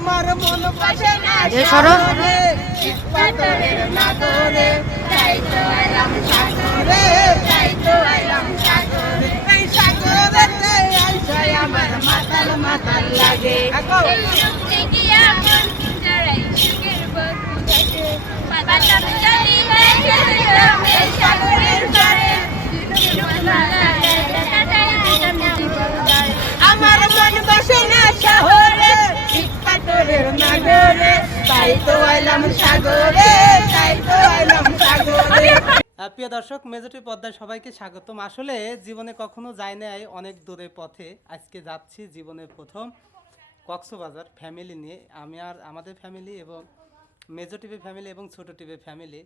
আমার মন বসে না এ সরো। শহরে, ইটপাথরের নাগরে, তাই তো এলাম সাগরে, তাই তো এলাম সাগরে। এই সাগরেতে আইসায় আমার মাতাল মাতাল লাগে। এই সুখে গিয়া মন জড়াই সুখের বন্ধু থাকে। বাতাস জানি হয়ে গেলাম এই সাগরের পারে। আমার মন বসে না শহরে, ইটপাথরের নাগরে, তাই তো এলাম সাগরে, তাই তো এলাম সাগরে। প্রিয় দর্শক, মেজরিটি পর্দায় সবাইকে স্বাগতম। আসলে জীবনে কখনো যাই নাই অনেক দূরে পথে, আজকে যাচ্ছি জীবনের প্রথম কক্সবাজার ফ্যামিলি নিয়ে। আমি আর আমাদের ফ্যামিলি এবং মেজর টিভি ফ্যামিলি এবং ছোট টিভি ফ্যামিলি।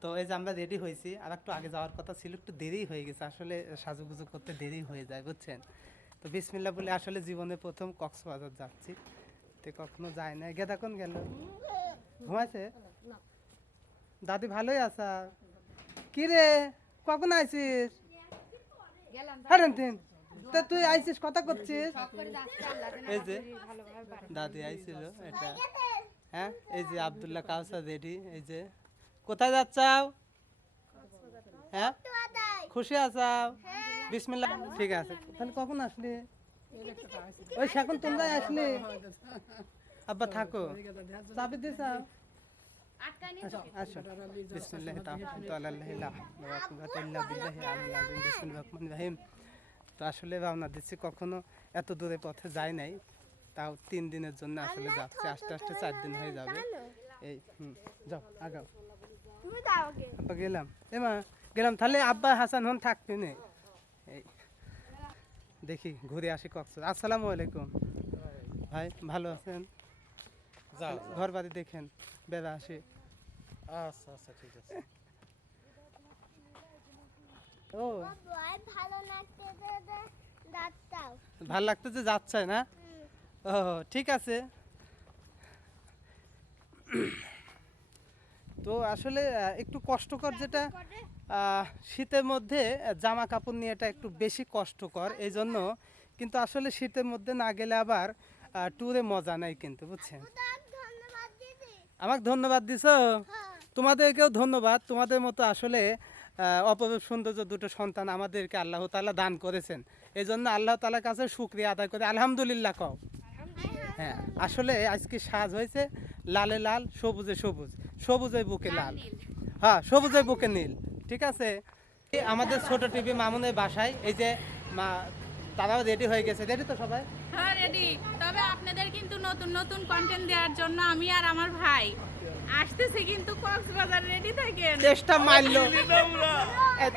তো এই যে আমরা রেডি হয়েছি, আর একটু আগে যাওয়ার কথা ছিল, একটু দেরি হয়ে গেছে, আসলে সাজুগুজু করতে দেরি হয়ে যায় বুঝছেন। তো বিসমিল্লাহ বলে আসলে জীবনে প্রথম কক্সবাজার যাচ্ছি, তো কখনো যায় না। গেদা কোন গেল, ঘুমাইছে? দাদি ভালোই আছা? কি রে, কখন আইছিস? হারেন তিন তা তুই আইছিস, কথা করছিস? এই যে দাদি আইছিল এটা, হ্যাঁ এই যে আব্দুল্লাহ কাউসার রেডি। এই যে কোথায় যাচ্ছাও? হ্যাঁ খুশি আছাও? বিসমিল্লাহ। ঠিক আছে, তাহলে কখন আসলি? ওই এখন তোমরাই আসলি? আব্বা থাকো, চাবি দিছাও? আসো। বিসমিল্লাহি তাওয়াক্কালতু আলাল্লাহি লা হাওলা ওয়া কুওয়াতা ইল্লা বিল্লাহি আলিয়্যিল আযীম। বিসমিল্লাহির রহমানির রহিম। তো আসলে রওনা দিচ্ছি, কখনো এত দূরে পথে যাই নাই, তাও 3 দিনের জন্য আসলে যাচ্ছি। আস্তে আস্তে 4 দিন হয়ে যাবে। এই যাও আগাও। আব্বা গেলাম, এমা গেলাম, তাহলে আব্বা হাসান হন থাকবি না। এই দেখি ঘুরে আসি কক্সবাজার। আসসালামু আলাইকুম ভাই, ভালো আছেন? ঘর বাড়ি দেখেন, বেড়া আসি। আচ্ছা আচ্ছা ঠিক আছে। ও ভালো লাগতেছে, যাচ্ছে না? ও ঠিক আছে। তো আসলে একটু কষ্টকর, যেটা শীতের মধ্যে জামা কাপড় নিয়ে এটা একটু বেশি কষ্টকর, এই জন্য। কিন্তু আসলে শীতের মধ্যে না গেলে আবার ট্যুরে মজা নাই কিন্তু, বুঝছেন। আমাকে ধন্যবাদ দিছো, তোমাদেরকেও ধন্যবাদ। তোমাদের মতো আসলে অপরূপ সৌন্দর্য দুটো সন্তান আমাদেরকে আল্লাহ তাআলা দান করেছেন, এই জন্য আল্লাহ তাআলার কাছে শুকরিয়া আদায় করে আলহামদুলিল্লাহ কও। হ্যাঁ আসলে আজকে সাজ হয়েছে লালে লাল, সবুজে সবুজ, সবুজের বুকে লাল, হ্যাঁ সবুজের বুকে নীল। ঠিক আছে, আমাদের ছোট টিভি মামুনের বাসায় এই যে তারাও রেডি হয়ে গেছে। রেডি তো সবাই? হ্যাঁ রেডি। তবে আপনাদের কিন্তু নতুন নতুন কন্টেন্ট দেওয়ার জন্য আমি আর আমার ভাই আসতেছি কিন্তু কক্সবাজার। রেডি থাকেন। চেষ্টা মারলো,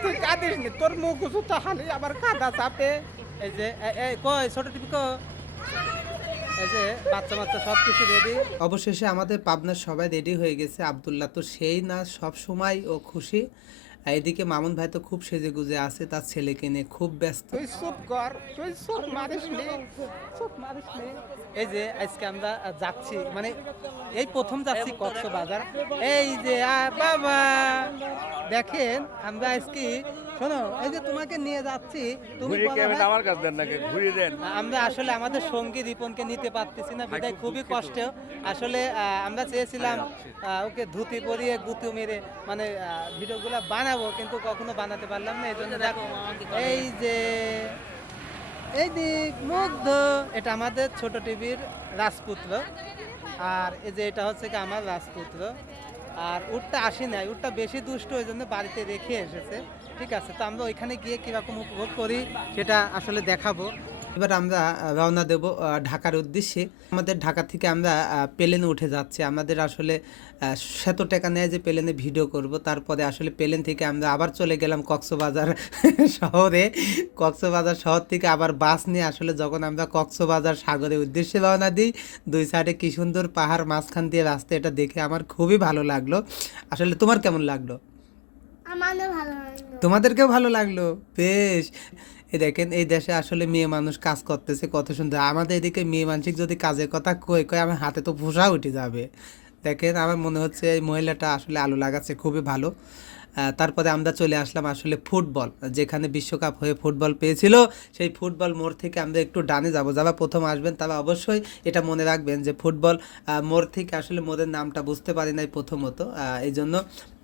তুই কাঁদিস নি, তোর মুখ উঁচু তো হালি আবার কাঁদা চাপে। এই যে কই ছোট টিভি কো, এই যে বাচ্চা বাচ্চা সব কিছু রেডি। অবশেষে আমাদের পাবনার সবাই রেডি হয়ে গেছে। আব্দুল্লাহ তো সেই না, সব সময় ও খুশি। এদিকে মামুন ভাই তো খুব সেজে গুজে আছে, তার ছেলেকে নিয়ে খুব ব্যস্ত। তুই চুপ কর, তুই চুপ মারিস নি, চুপ মারিস নি। এই যে আজকে আমরা যাচ্ছি, মানে এই প্রথম যাচ্ছি কক্সবাজার। এই যে বাবা দেখেন আমরা আজকে, শোনো এই যে তোমাকে নিয়ে যাচ্ছি, তুমি আমার কাছে দেন নাকি ঘুরিয়ে দেন। আমরা আসলে আমাদের সঙ্গী রিপনকে নিতে পারতেছি না, বিদায় খুবই কষ্ট। আসলে আমরা চেয়েছিলাম ওকে ধুতি পরিয়ে গুতু মেরে মানে ভিডিওগুলো বানাবো, কিন্তু কখনো বানাতে পারলাম না। এই জন্য দেখো এই যে এই দিক মুগ্ধ, এটা আমাদের ছোট টিভির রাজপুত্র, আর এই যে এটা হচ্ছে কি আমার রাজপুত্র। আর উটটা আসি নাই, উটটা বেশি দুষ্ট, ওই জন্য বাড়িতে রেখে এসেছে। ঠিক আছে, তো আমরা ওইখানে গিয়ে কীরকম উপভোগ করি সেটা আসলে দেখাবো। এবার আমরা রওনা দেব ঢাকার উদ্দেশ্যে। আমাদের ঢাকা থেকে আমরা প্লেনে উঠে যাচ্ছি। আমাদের আসলে শত টাকা নেয় যে প্লেনে ভিডিও করব, তারপরে আসলে প্লেন থেকে আমরা আবার চলে গেলাম কক্সবাজার শহরে। কক্সবাজার শহর থেকে আবার বাস নিয়ে আসলে যখন আমরা কক্সবাজার সাগরের উদ্দেশ্যে রওনা দিই, দুই সাইডে কি সুন্দর পাহাড়, মাঝখান দিয়ে রাস্তা, এটা দেখে আমার খুবই ভালো লাগলো। আসলে তোমার কেমন লাগলো? আমারও ভালো লাগলো। তোমাদেরকেও ভালো লাগলো? বেশ। এই দেখেন এই দেশে আসলে মেয়ে মানুষ কাজ করতেছে কত সুন্দর। আমাদের এদিকে মেয়ে মানসিক যদি কাজের কথা কই আমার হাতে তো ভুষা উঠে যাবে। দেখেন আমার মনে হচ্ছে এই মহিলাটা আসলে আলো লাগাচ্ছে, খুবই ভালো। তারপরে আমরা চলে আসলাম আসলে ফুটবল, যেখানে বিশ্বকাপ হয়ে ফুটবল পেয়েছিল সেই ফুটবল মোড় থেকে আমরা একটু ডানে যাব। যারা প্রথম আসবেন তারা অবশ্যই এটা মনে রাখবেন যে ফুটবল মোড় থেকে, আসলে মোড়ের নামটা বুঝতে পারি নাই প্রথমত, এই জন্য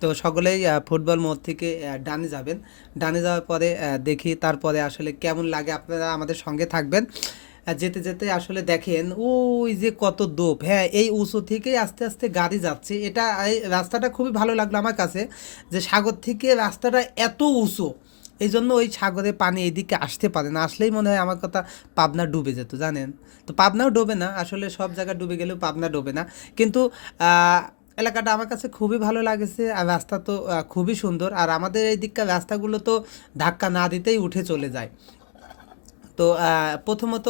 তো সকলেই ফুটবল মোড় থেকে ডানে যাবেন। ডানে যাওয়ার পরে দেখি তারপরে আসলে কেমন লাগে, আপনারা আমাদের সঙ্গে থাকবেন। যেতে যেতে আসলে দেখেন ওই যে কত দোপ, হ্যাঁ এই উঁচু থেকেই আস্তে আস্তে গাড়ি যাচ্ছে। এটা এই রাস্তাটা খুবই ভালো লাগলো আমার কাছে, যে সাগর থেকে রাস্তাটা এত উঁচু, এই জন্য ওই সাগরে পানি এইদিকে আসতে পারে না, আসলেই মনে হয় আমার কথা পাবনা ডুবে যেত, জানেন তো। পাবনাও ডোবে না আসলে, সব জায়গা ডুবে গেলেও পাবনা ডোবে না, কিন্তু এলাকাটা আমার কাছে খুবই ভালো লাগেছে। আর রাস্তা তো খুবই সুন্দর, আর আমাদের এই দিককার রাস্তাগুলো তো ধাক্কা না দিতেই উঠে চলে যায়। তো প্রথমত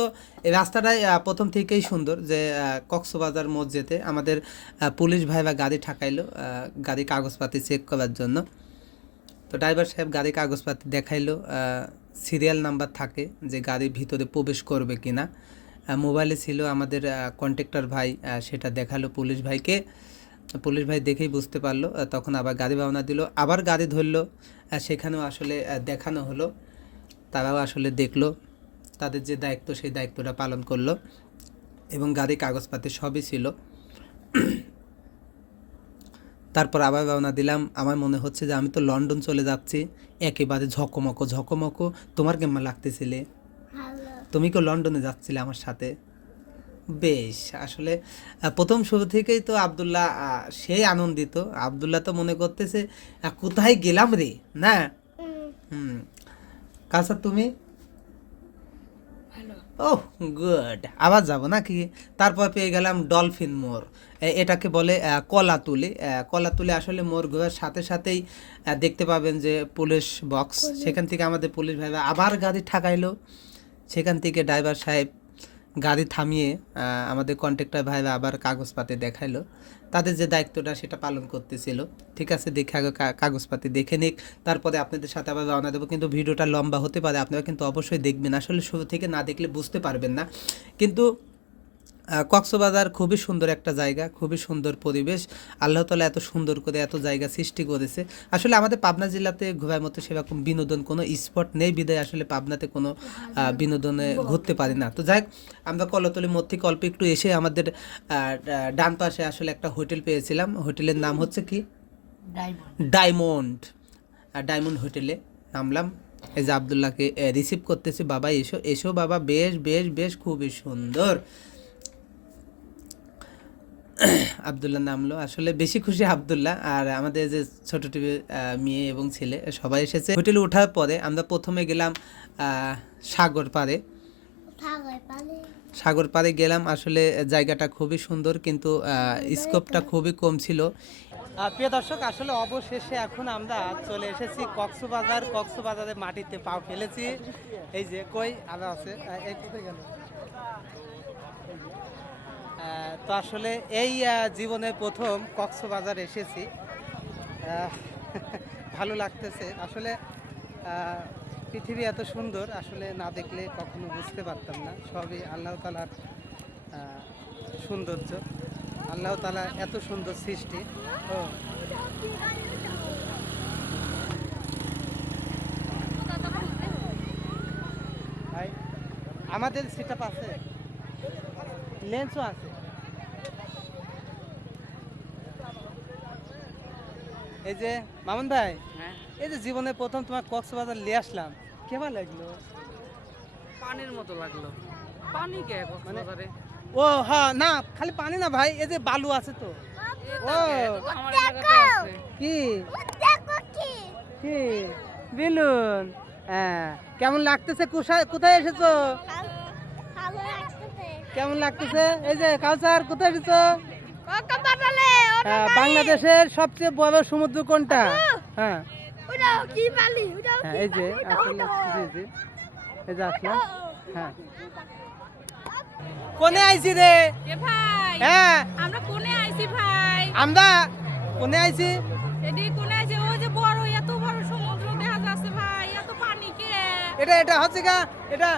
এই রাস্তাটাই প্রথম থেকেই সুন্দর, যে কক্সবাজার মোড় যেতে আমাদের পুলিশ ভাইরা গাড়ি ঠাকাইলো গাড়ি কাগজপাতি চেক করার জন্য। তো ড্রাইভার সাহেব গাড়ি কাগজপাতি দেখাইলো, সিরিয়াল নাম্বার থাকে যে গাড়ির ভিতরে প্রবেশ করবে কিনা। মোবাইলে ছিল আমাদের কন্ট্রাক্টর ভাই, সেটা দেখালো পুলিশ ভাইকে। পুলিশ ভাই দেখেই বুঝতে পারলো, তখন আবার গাড়ি রওনা দিল, আবার গাড়ি ধরলো, সেখানেও আসলে দেখানো হলো, তারাও আসলে দেখলো, তাদের যে দায়িত্ব সেই দায়িত্বটা পালন করলো, এবং গাড়ি কাগজপাতি সবই ছিল। তারপর আবার রওনা দিলাম। আমার মনে হচ্ছে যে আমি তো লন্ডন চলে যাচ্ছি, একেবারে ঝকমকো ঝকমকো। তোমার কেমন লাগতেছিলে? ভালো। তুমি কি লন্ডনে যাচ্ছিলে আমার সাথে? বেশ, আসলে প্রথম শুরু থেকেই তো আব্দুল্লাহ সেই আনন্দিত। আব্দুল্লাহ তো মনে করতেছে কোথায় গেলাম রে, না? কাছে তুমি? ওহ গুড, আবার যাবো নাকি? তারপর পেয়ে গেলাম ডলফিন মোড়, এটাকে বলে কলাতুলি। কলাতুলি আসলে মোড় ঘোরার সাথে সাথেই দেখতে পাবেন যে পুলিশ বক্স, সেখান থেকে আমাদের পুলিশ ভাইরা আবার গাড়ি ঠাকাইলো। সেখান থেকে ড্রাইভার সাহেব গাড়ি থামিয়ে আমাদের কন্ট্রাক্টর ভাইরা আবার কাগজপাতি দেখাইলো, তাদের যে দায়িত্বটা সেটা পালন করতেছিল। ঠিক আছে, দেখে আগে কাগজপাতি দেখে নিক, তারপরে আপনাদের সাথে আবার রওনা দেবো। কিন্তু ভিডিওটা লম্বা হতে পারে, আপনারা কিন্তু অবশ্যই দেখবেন, আসলে শুরু থেকে না দেখলে বুঝতে পারবেন না। কিন্তু কক্সবাজার খুবই সুন্দর একটা জায়গা, খুবই সুন্দর পরিবেশ। আল্লাহ তাআলা এত সুন্দর করে এত জায়গা সৃষ্টি করেছে। আসলে আমাদের পাবনা জেলাতে ঘোরার মতো সেরকম বিনোদন কোনো স্পট নেই, বিদায় আসলে পাবনাতে কোনো বিনোদনে ঘুরতে পারি না। তো যাই হোক, আমরা কলাতলি মোড় থেকে অল্প একটু এসে আমাদের ডান পাশে আসলে একটা হোটেল পেয়েছিলাম। হোটেলের নাম হচ্ছে কি? ডায়মন্ড। ডায়মন্ড হোটেলে নামলাম। এই যে আবদুল্লাহকে রিসিভ করতেছি, বাবা এসো এসো বাবা, বেশ বেশ বেশ, খুবই সুন্দর। আবদুল্লাহ নামলো, আসলে বেশি খুশি আবদুল্লাহ, আর আমাদের যে ছোট টিভি মেয়ে এবং ছেলে সবাই এসেছে। হোটেলে ওঠার পরে আমরা প্রথমে গেলাম সাগর পাড়ে। সাগর পাড়ে গেলাম, আসলে জায়গাটা খুবই সুন্দর, কিন্তু স্কোপটা খুবই কম ছিল। প্রিয় দর্শক, আসলে অবশেষে এখন আমরা চলে এসেছি কক্সবাজার। কক্সবাজারের মাটিতে পা ফেলেছি। এই যে কই আরো আছে, এই কোথায় গেল? তো আসলে এই জীবনে প্রথম কক্সবাজার এসেছি, ভালো লাগতেছে। আসলে পৃথিবী এত সুন্দর, আসলে না দেখলে কখনো বুঝতে পারতাম না। সবই আল্লাহ তাআলার সৌন্দর্য, আল্লাহ তাআলা এত সুন্দর সৃষ্টি। ও আমাদের সেটআপ আছে, লেন্সও আছে। এই যে মামুন ভাই, এই যে জীবনে প্রথম তোমার কক্সবাজার নিয়ে আসলাম, কেমন লাগলো? পানির মতো লাগলো। পানি কে কক্সবাজারে? ও হ্যাঁ, না খালি পানি না ভাই, এই যে বালু আছে তো। ও আমার এলাকাতে আছে। কি কি বেলুন, হ্যাঁ। কেমন লাগতেছে? কোথায় এসেছো? কেমন লাগতেছে? এই যে কাউসার, কোথায় এসেছো? বাংলাদেশের সবচেয়ে বড় সমুদ্র কোনটা? হ্যাঁ এই যে আসলে, জি জি, এই যে আসলাম। হ্যাঁ, কোনে আইছি রে? এ ভাই, হ্যাঁ আমরা কোনে আইছি ভাই? আমরা কোনে আইছি? এডি কোনে আইছি? ও যে বড়, এত বড় সমুদ্র দেখা যাচ্ছে ভাই, এত পানি কে? এটা হচ্ছে গা, এটা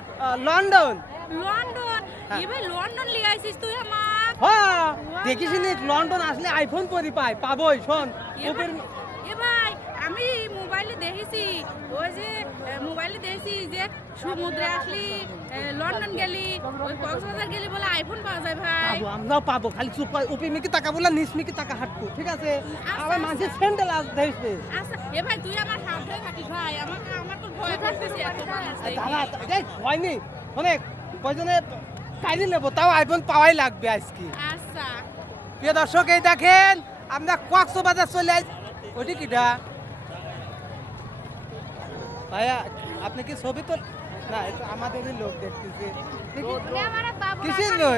লন্ডন। লন্ডন? এ ভাই লন্ডন লিয়ে আইছিস তুই আমার? হ্যাঁ, দেখিস নি লন্ডন আসলে আইফোন পরি পাবোই। শোন, এ ভাই, আমি দেখেছি ওই যে মোবাইলে দেখেছি যে সমুদ্রে আসলি লন্ডন গেলি ওই কক্সবাজার গেলি বলে আইফোন পাওয়া যায় ভাই। পাবো, আমরাও পাবো, খালি চুপ করে উপি মিকি টাকা বললা নিচ মিকি টাকা হাঁটবো, ঠিক আছে? আবার মাঝে স্যান্ডেল আস দেখবে। আচ্ছা এ ভাই তুই আমার হাত ধরে থাকিস ভাই, আমার তো ভয় করতেছে এত মানুষ দেখে। দাঁড়া, এই হয়নি, অনেক কয়জনে কাইলে নেবো, তাও আইফোন পাওয়াই লাগবে আজকে। আচ্ছা প্রিয় দর্শক, এই দেখেন আমরা কক্সবাজার চলে আস। ওটি কিটা ভাইয়া, আপনি কি ছবি তো না, এটা আমাদেরই লোক দেখতেছে। কিসের লোক?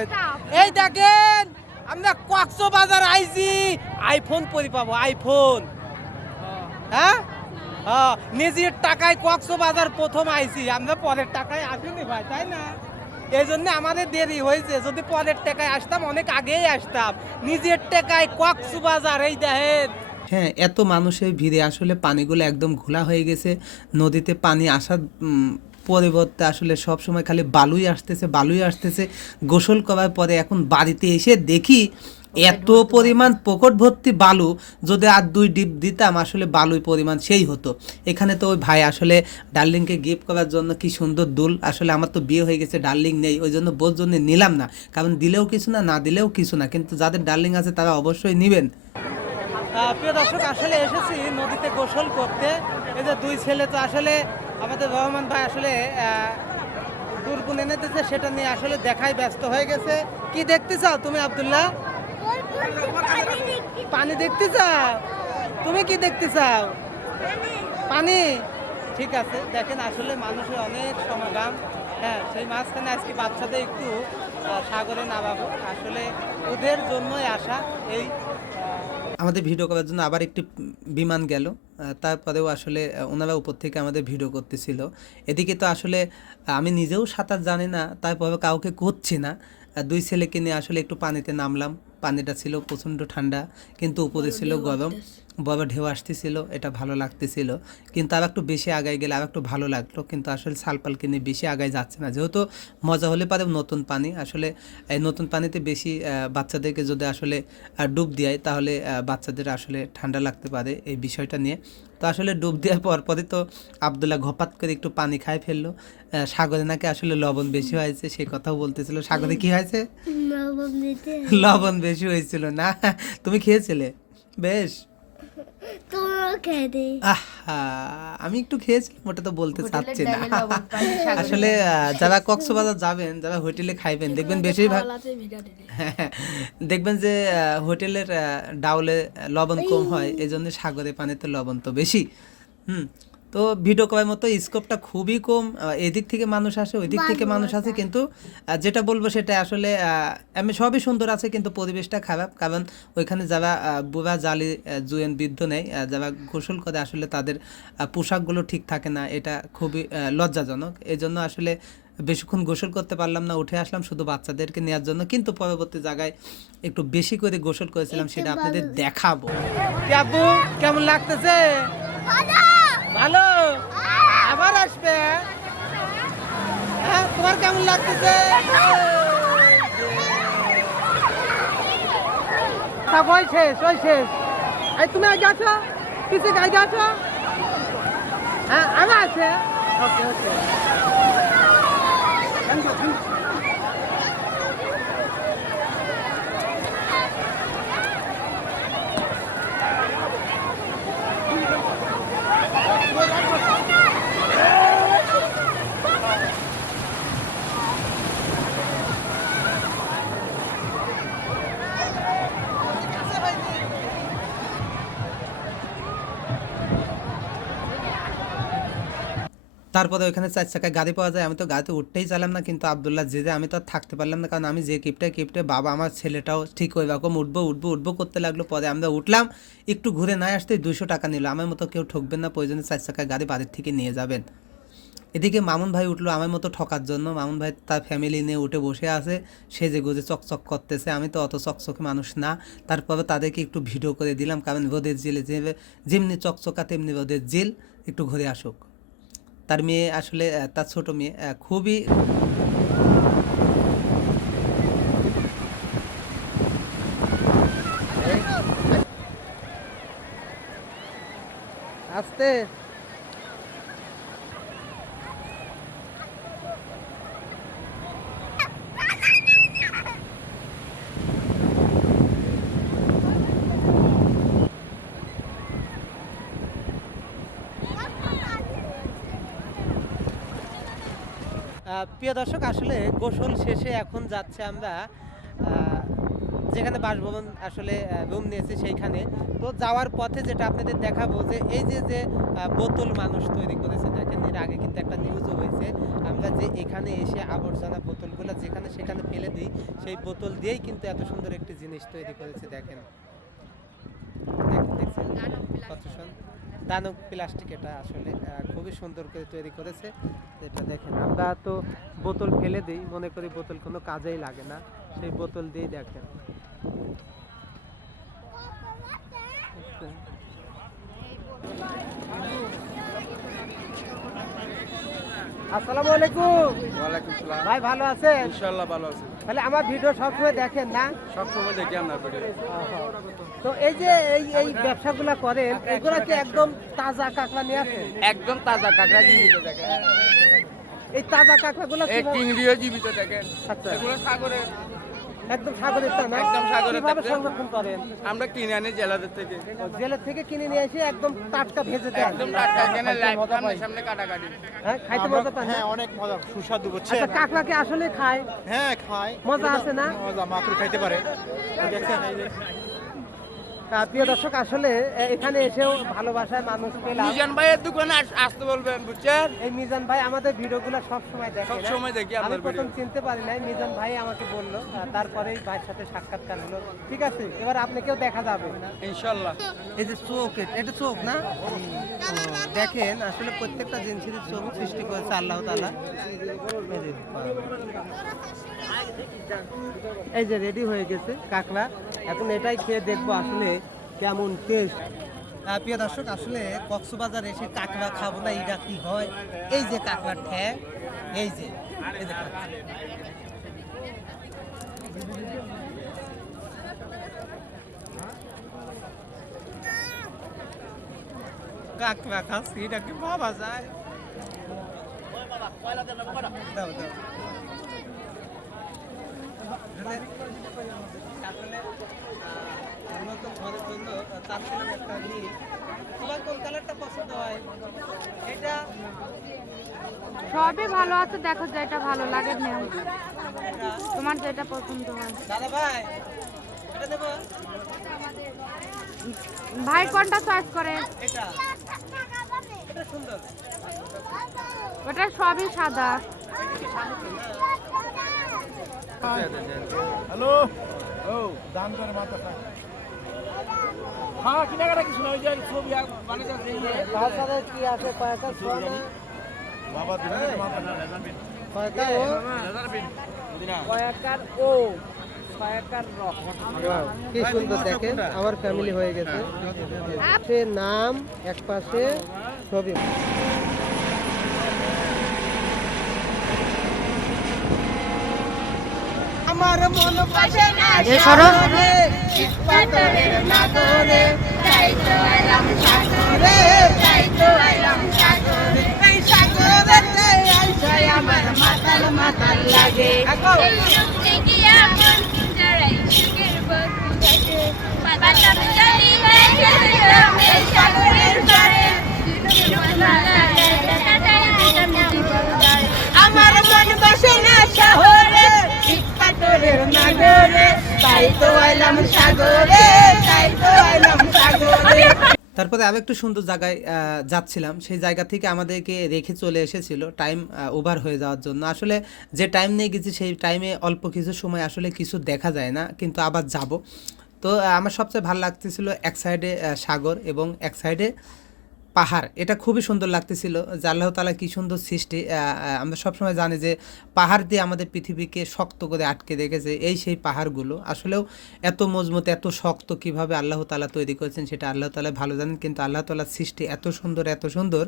এই দেখেন আমরা কক্সবাজার আইছি, আইফোন পরি পাবো, আইফোন। হ্যাঁ হ্যাঁ, নিজের টাকায় কক্সবাজার প্রথম আইছি, আমরা পরের টাকায় আসিনি ভাই, তাই না? এই জন্য আমাদের দেরি হয়েছে, যদি পরের টাকায় আসতাম অনেক আগেই আসতাম। নিজের টাকায় কক্সবাজার, এই দেখেন। হ্যাঁ, এত মানুষের ভিড়ে আসলে পানিগুলো একদম ঘোলা হয়ে গেছে। নদীতে পানি আসার পরিবর্তে আসলে সব সময় খালি বালুই আসতেছে। গোসল করার পরে এখন বাড়িতে এসে দেখি এত পরিমাণ পকেট ভর্তি বালু, যদি আর 2 ডিপ দিতাম আসলে বালুর পরিমাণ সেই হতো। এখানে তো ওই ভাই আসলে ডার্লিংকে গিফট করার জন্য কি সুন্দর দুল, আসলে আমার তো বিয়ে হয়ে গেছে, ডার্লিং নেই, ওই জন্য বোর জন্য নিলাম না, কারণ দিলেও কিছু না, না দিলেও কিছু না, কিন্তু যাদের ডার্লিং আছে তারা অবশ্যই নেবেন। প্রিয় দর্শক, আসলে এসেছি নদীতে গোসল করতে। এই যে 2 ছেলে তো আসলে আমাদের রহমান ভাই আসলে দূরবীন এনে দিয়েছে, সেটা নিয়ে আসলে দেখাই ব্যস্ত হয়ে গেছে। কি দেখতে চাও তুমি আব্দুল্লাহ? পানি দেখতে চাও? তুমি কি দেখতে চাও? পানি, ঠিক আছে। দেখেন আসলে মানুষের অনেক সমাগম। হ্যাঁ, সেই মাঝখানে আজকে বাচ্চাদের একটু সাগরে নামাবো, আসলে ওদের জন্যই আসা। এই আমাদের ভিডিও করার জন্য আবার একটি বিমান গেল, তারপরেও আসলে ওনারা উপর থেকে আমাদের ভিডিও করতেছিল। এদিকে তো আসলে আমি নিজেও সাঁতার জানি না, তারপরে কাউকে করছি না। 2 ছেলেকে নিয়ে আসলে একটু পানিতে নামলাম। পানিটা ছিল প্রচণ্ড ঠান্ডা, কিন্তু উপরে ছিল গরম, বড় ঢেউ আসতেছিল, এটা ভালো লাগতেছিল। কিন্তু আর একটু বেশি আগায় গেলে আর একটু ভালো লাগলো, কিন্তু আসলে সালপালকে নিয়ে বেশি আগায় যাচ্ছে না, যেহেতু মজা হলে পারে নতুন পানি। আসলে এই নতুন পানিতে বেশি বাচ্চাদেরকে যদি আসলে ডুব দেয় তাহলে বাচ্চাদের আসলে ঠান্ডা লাগতে পারে, এই বিষয়টা নিয়ে। তো আসলে ডুব দেওয়ার পরপরই তো আব্দুল্লাহ ঘপাত করে একটু পানি খাই ফেললো। সাগরে নাকি আসলে লবণ বেশি হয়েছে, সেই কথাও বলতেছিল। সাগরে কি হয়েছে? লবণ বেশি হয়েছিল না? তুমি খেয়েছিলে? বেশ, আমি একটু খেয়েছিলাম, ওটা তো বলতে চাচ্ছি না। আসলে যারা কক্সবাজার যাবেন, যারা হোটেলে খাইবেন, দেখবেন বেশিরভাগ দেখবেন যে হোটেলের ডাউলে লবণ কম হয়, এই জন্য সাগরের পানিতে লবণ তো বেশি। তো ভিডিও করার মতো স্কোপটা খুবই কম, এদিক থেকে মানুষ আসে, ওই দিক থেকে মানুষ আসে, কিন্তু যেটা বলবো সেটা আসলে আমি সবই সুন্দর আছে, কিন্তু পরিবেশটা খারাপ। কারণ ওইখানে যারা বুড়া জালি জুয়েন বৃদ্ধ নেই, যারা গোসল করে আসলে তাদের পোশাকগুলো ঠিক থাকে না, এটা খুবই লজ্জাজনক। এই জন্য আসলে বেশিক্ষণ গোসল করতে পারলাম না, উঠে আসলাম শুধু বাচ্চাদেরকে নেওয়ার জন্য। কিন্তু পরবর্তী জায়গায় একটু বেশি করে গোসল করেছিলাম, সেটা আপনাদের দেখাবো। আব্বু কেমন লাগতেছে? ভালো, আবার আসবে। হ্যাঁ, তোমার কেমন লাগতেছে? ওই শেষ। এই তুমি আগে আছো, পিছিয়ে আগে আছো। হ্যাঁ, আমার আছে। ওকে। তারপরে ওইখানে 4 চাকায় গাড়ি পাওয়া যায়, আমি তো গাড়িতে উঠতেই চাইলাম না, কিন্তু আব্দুল্লাহ যে আমি তো থাকতে পারলাম না, কারণ আমি যে কিপটে বাবা আমার ছেলেটাও ঠিক ওই রকম উঠবো করতে লাগলো। পরে আমরা উঠলাম, একটু ঘুরে না আসতে 200 টাকা নিল। আমার মতো কেউ ঠকবেন না, প্রয়োজনে 4 চাকায় গাড়ি বাড়ির থেকে নিয়ে যাবেন। এদিকে মামুন ভাই উঠলো আমার মতো ঠকার জন্য। মামুন ভাই তার ফ্যামিলি নিয়ে উঠে বসে আছে, সেজে গুজে চকচক করতেছে। আমি তো অত চকচকে মানুষ না, তারপরে তাদেরকে একটু ভিডিও করে দিলাম, কারণ রোদের জিলে যেমনি চকচকা তেমনি রোদের জিল, একটু ঘুরে আসুক। তার মেয়ে আসলে, তার ছোট মেয়ে খুবই আস্তে প্রিয় দর্শক আসলে গোসল শেষে এখন যাচ্ছে আমরা যেখানে বাসভবন আসলে রুম নিয়েছি সেইখানে। তো যাওয়ার পথে যেটা আপনাদের দেখাবো যে এই যে বোতল মানুষ তৈরি করেছে, দেখেন এর আগে কিন্তু একটা নিউজও হয়েছে, আমরা যে এখানে এসে আবর্জনা বোতলগুলো যেখানে সেখানে ফেলে দিই, সেই বোতল দিয়েই কিন্তু এত সুন্দর একটি জিনিস তৈরি করেছে। দেখেন দেখছেন কত সুন্দর দানব প্লাস্টিক, এটা আসলে খুবই সুন্দর করে তৈরি করেছে। এটা দেখেন আমরা তো বোতল ফেলে দিই, মনে করি বোতল কোনো কাজেই লাগে না, সেই বোতল দিয়েই দেখেন। আসসালামু আলাইকুম। ওয়ালাইকুম সালাম। ভাই ভালো আছেন? ইনশাআল্লাহ ভালো আছি। তাহলে আমার ভিডিও সবসময় দেখেন না? সব সময় দেখি আপনার ভিডিও। তো এই যে এই ব্যবসাগুলো করেন, এগুলা কি একদম তাজা কাঁকড়া নিয়ে আসেন? একদম তাজা কাঁকড়া জীবিত দেখেন। এই তাজা কাঁকড়াগুলো এই কিভাবে- চিংড়িও জীবিত দেখেন। আচ্ছা। এগুলো সাগরে একদম সাগরের তা না? একদম সাগরের কিভাবে থাকবে। সংরক্ষণ করেন? আমরা কিনে আনি জেলাদের থেকে। জেলের থেকে কিনে নিয়ে এসে একদম টাটকা ভেজে দেন? একদম টাটকা এখানে লাইভ সামনে কাটাকাটি। হ্যাঁ, খাইতে মজা পান না? হ্যাঁ অনেক মজা সুস্বাদু বুঝছেন। আচ্ছা, কাঁকড়া কি আসলে খায়? হ্যাঁ খায় মজা আছে না? মজা মাত্র খাইতে পারে দেখছেন এই যে প্রিয় দর্শক আসলে এখানে এসেও ভালোবাসার মানুষ পেলাম। মিজান ভাইয়ের দোকানে আসতে বলবেন বুঝছেন। এই মিজান ভাই আমাদের ভিডিওগুলো সব সময় দেখে। সব সময় দেখি আমি আপনার প্রথম ভিডিও। চিনতে পারি নাই, মিজান ভাই আমাকে বললো, তারপরেই ভাইয়ের সাথে সাক্ষাৎকার হলো। ঠিক আছে, এবার আপনাকেও দেখা যাবে। ইনশাআল্লাহ। এই যে চোখ, এটা চোখ না? দেখেন আসলে প্রত্যেকটা জিনিসের চোখ সৃষ্টি করেছে আল্লাহ তাআলা। এই যে রেডি হয়ে গেছে কাঁকড়া, এখন এটাই খেয়ে দেখবো আসলে কেমন টেস্ট। প্রিয় দর্শক আসলে কক্সবাজার এসে কাঁকড়া খাবো না, এটা কি হয়? এই যে কাঁকড়ার ঠ্যাং, এই যে খাচ্ছি। কাঁকড়া খাচ্ছি, এটা কি ভাবা যায়? দাও দাও। আমরা তো ঘরের জন্য চাচ্ছিলাম একটা নিই। তোমার কোন কালারটা পছন্দ হয়? এটা সবই ভালো আছে, দেখো যেটা ভালো লাগে নেও, তোমার যেটা পছন্দ হয়। দাদা ভাই, এটা দেবো? ভাই কোনটা চয়েস করে? এটা এটা সুন্দর। ওটা সবই সাদা। হ্যালো ও দাম করে মাথা খায় হ্যাঁ কিনাকাটা কিছু নয় যে ছবি বানাতে তার সাথে কি আছে? কয়েকটা সোনা, বাবা দিনের মাথা না কয়েকটা ও, কয়েকার ও কয়েকার রক। কি সুন্দর দেখেন, আমার ফ্যামিলি হয়ে গেছে। সে নাম এক পাশে ছবি। আমার মন পাশে না শহরে, পাথরের নাগরে, তাই তো এলাম সাগরে, তাই তো এলাম সাগরে। এই সাগরেতে আইসা আমার মাতাল মাতাল লাগে। এই সুখে গিয়া মন জড়াই সুখের বন্ধু ঘাটে, বাতাস জানি হয়ে গেছে গ্রামে সাগরের পাড়ে, আমার মন বসে না শহরে, পাথরের নাগরে, তাই তো এলাম সাগরে, তাই তো এলাম সাগরে। তারপরে আরো একটু সুন্দর জায়গায় যাচ্ছিলাম, সেই জায়গা থেকে আমাদেরকে রেখে চলে এসেছিল টাইম ওভার হয়ে যাওয়ার জন্য। আসলে যে টাইম নিয়ে গেছি সেই টাইমে অল্প কিছু সময় আসলে কিছু দেখা যায় না, কিন্তু আবার যাব। তো আমার সবচেয়ে ভালো লাগতেছিল এক সাইডে সাগর এবং এক সাইডে পাহাড়, এটা খুবই সুন্দর লাগতেছিল। যে আল্লাহ তাআলা কি সুন্দর সৃষ্টি। আমরা সবসময় জানি যে পাহাড় দিয়ে আমাদের পৃথিবীকে শক্ত করে আটকে রেখেছে, এই সেই পাহাড়গুলো আসলেও এত মজবুত এত শক্ত কিভাবে আল্লাহ তাআলা তৈরি করেছেন সেটা আল্লাহ তাআলা ভালো জানেন। কিন্তু আল্লাহ তাআলার সৃষ্টি এত সুন্দর,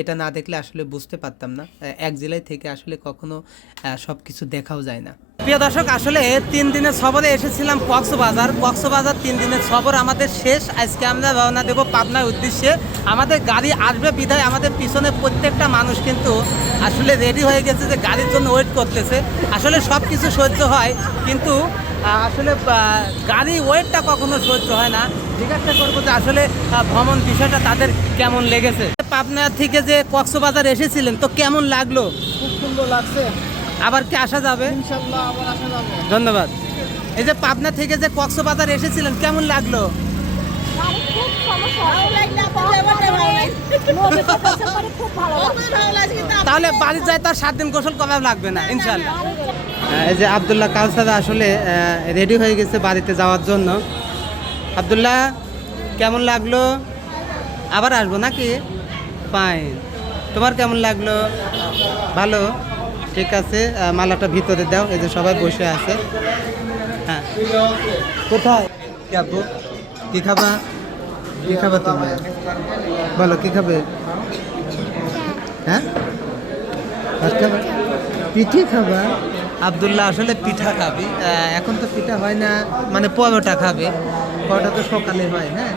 এটা না দেখলে আসলে বুঝতে পারতাম না। এক জেলায় থেকে আসলে কখনো সব কিছু দেখাও যায় না। প্রিয় দর্শক আসলে 3 দিনের সফরে এসেছিলাম কক্সবাজার। 3 দিনের সফর আমাদের শেষ। আজকে আমরা রওনা দেব পাবনার উদ্দেশ্যে। আমাদের গাড়ি আসবে বিধায় আমাদের পিছনে প্রত্যেকটা মানুষ কিন্তু আসলে রেডি হয়ে গেছে যে গাড়ির জন্য ওয়েট করতেছে। আসলে সব কিছু সহ্য হয়, কিন্তু আসলে গাড়ি ওয়েটটা কখনো সহ্য হয় না। জিজ্ঞাসা করবো যে আসলে ভ্রমণ বিষয়টা তাদের কেমন লেগেছে। পাবনা থেকে যে কক্সবাজার এসেছিলেন তো কেমন লাগলো? খুব সুন্দর ভালো লাগছে। আবার কি আসা যাবে? ইনশাল্লাহ আবার আসা যাবে। ধন্যবাদ। এই যে পাবনা থেকে যে কক্সবাজার এসেছিলেন কেমন লাগলো? খুব সমস্যা ভালো লাগলে আপনাদের এবারটা ভালো লাগছে। নদী পাশে পরে খুব ভালো খুবই ভালো লাগছে কিন্তু তাহলে বাড়ি যায় তার 7 দিন গোসল করা লাগবে না ইনশাল্লাহ। এই যে আব্দুল্লাহ কাউসার আসলে রেডি হয়ে গেছে বাড়িতে যাওয়ার জন্য। আব্দুল্লাহ কেমন লাগলো? আবার আসবো নাকি? ফাইন। তোমার কেমন লাগলো? ভালো, ঠিক আছে। মালাটা ভিতরে দাও। এই যে সবাই বসে আছে। হ্যাঁ, কোথায় কি আব্বু? কি খাবা? কি খাবা তুমি? বলো কি খাবে? হ্যাঁ, ভাত খাবা? পিঠে খাবা? আব্দুল্লাহ আসলে পিঠা খাবি। এখন তো পিঠা হয় না, মানে পরোটা খাবে। পরোটা তো সকালে হয়। হ্যাঁ,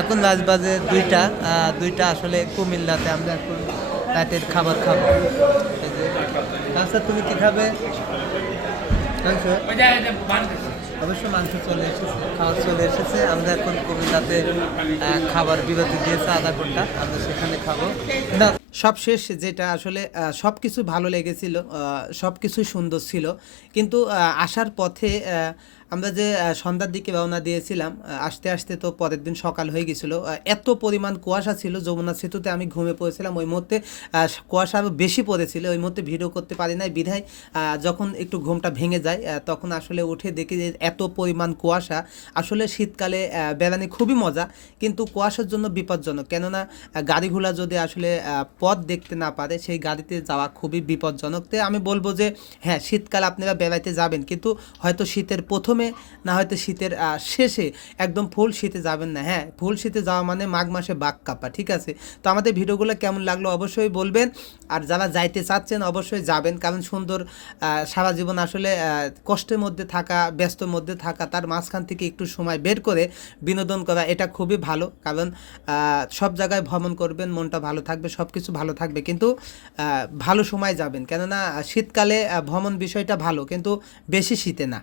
এখন বাজে 2টা আসলে কুমিল্লাতে আমরা এখন রাতের খাবার খাবো। এই যে, আচ্ছা তুমি কি খাবে? মাংস? অবশ্য মাংস চলে এসেছে, খাবার চলে এসেছে। আমরা এখন কুমিল্লাতে খাবার বিরতি দিয়েছে আধা ঘন্টা, আমরা সেখানে খাবো না। সবশেষ যেটা আসলে সব কিছু ভালো লেগেছিল, সব কিছুই সুন্দর ছিল, কিন্তু আসার পথে আমরা যে সন্ধ্যার দিকে রওনা দিয়েছিলাম, আসতে আসতে তো পরের দিন সকাল হয়ে গেছিলো। এত পরিমাণ কুয়াশা ছিল, যমুনা সেতুতে আমি ঘুমিয়ে পড়েছিলাম। ওই মুহূর্তে কুয়াশা আরও বেশি পড়েছিল, ওই মুহূর্তে ভিডিও করতে পারি নাই বিধায় যখন একটু ঘুমটা ভেঙে যায় তখন আসলে উঠে দেখি যে এত পরিমাণ কুয়াশা। আসলে শীতকালে বেড়ানি খুবই মজা, কিন্তু কুয়াশার জন্য বিপজ্জনক। কেননা গাড়িগুলা যদি আসলে পথ দেখতে না পারে, সেই গাড়িতে যাওয়া খুবই বিপজ্জনক। তো আমি বলবো যে হ্যাঁ, শীতকাল আপনারা বেড়াইতে যাবেন, কিন্তু হয়তো শীতের প্রথমে না হয়তো শীতের শেষে, একদম ফুল শীতে যাবেন না। হ্যাঁ, ফুল শীতে যাওয়া মানে মাঘ মাসে বাঘ কাপা, ঠিক আছে? তো আমাদের ভিডিওগুলো কেমন লাগলো অবশ্যই বলবেন। আর যারা যাইতে চাচ্ছেন অবশ্যই যাবেন, কারণ সুন্দর সারা জীবন আসলে কষ্টের মধ্যে থাকা, ব্যস্তর মধ্যে থাকা, তার মাঝখান থেকে একটু সময় বের করে বিনোদন করা, এটা খুবই ভালো। কারণ সব জায়গায় ভ্রমণ করবেন, মনটা ভালো থাকবে, সব কিছু ভালো থাকবে, কিন্তু ভালো সময় যাবেন। কেননা শীতকালে ভ্রমণ বিষয়টা ভালো, কিন্তু বেশি শীতে না।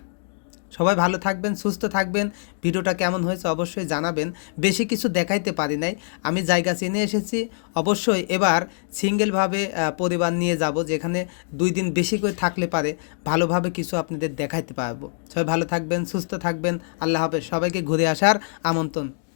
সবাই ভালো থাকবেন, সুস্থ থাকবেন। ভিডিওটা কেমন হয়েছে অবশ্যই জানাবেন। বেশি কিছু দেখাইতে পারি নাই, আমি জায়গা চিনে এসেছি। অবশ্যই এবার সিঙ্গেলভাবে পরিবার নিয়ে যাব, যেখানে 2 দিন বেশি করে থাকলে পারে ভালোভাবে কিছু আপনাদের দেখাইতে পারবো। সবাই ভালো থাকবেন, সুস্থ থাকবেন। আল্লাহ হাফেজ। সবাইকে ঘুরে আসার আমন্ত্রণ।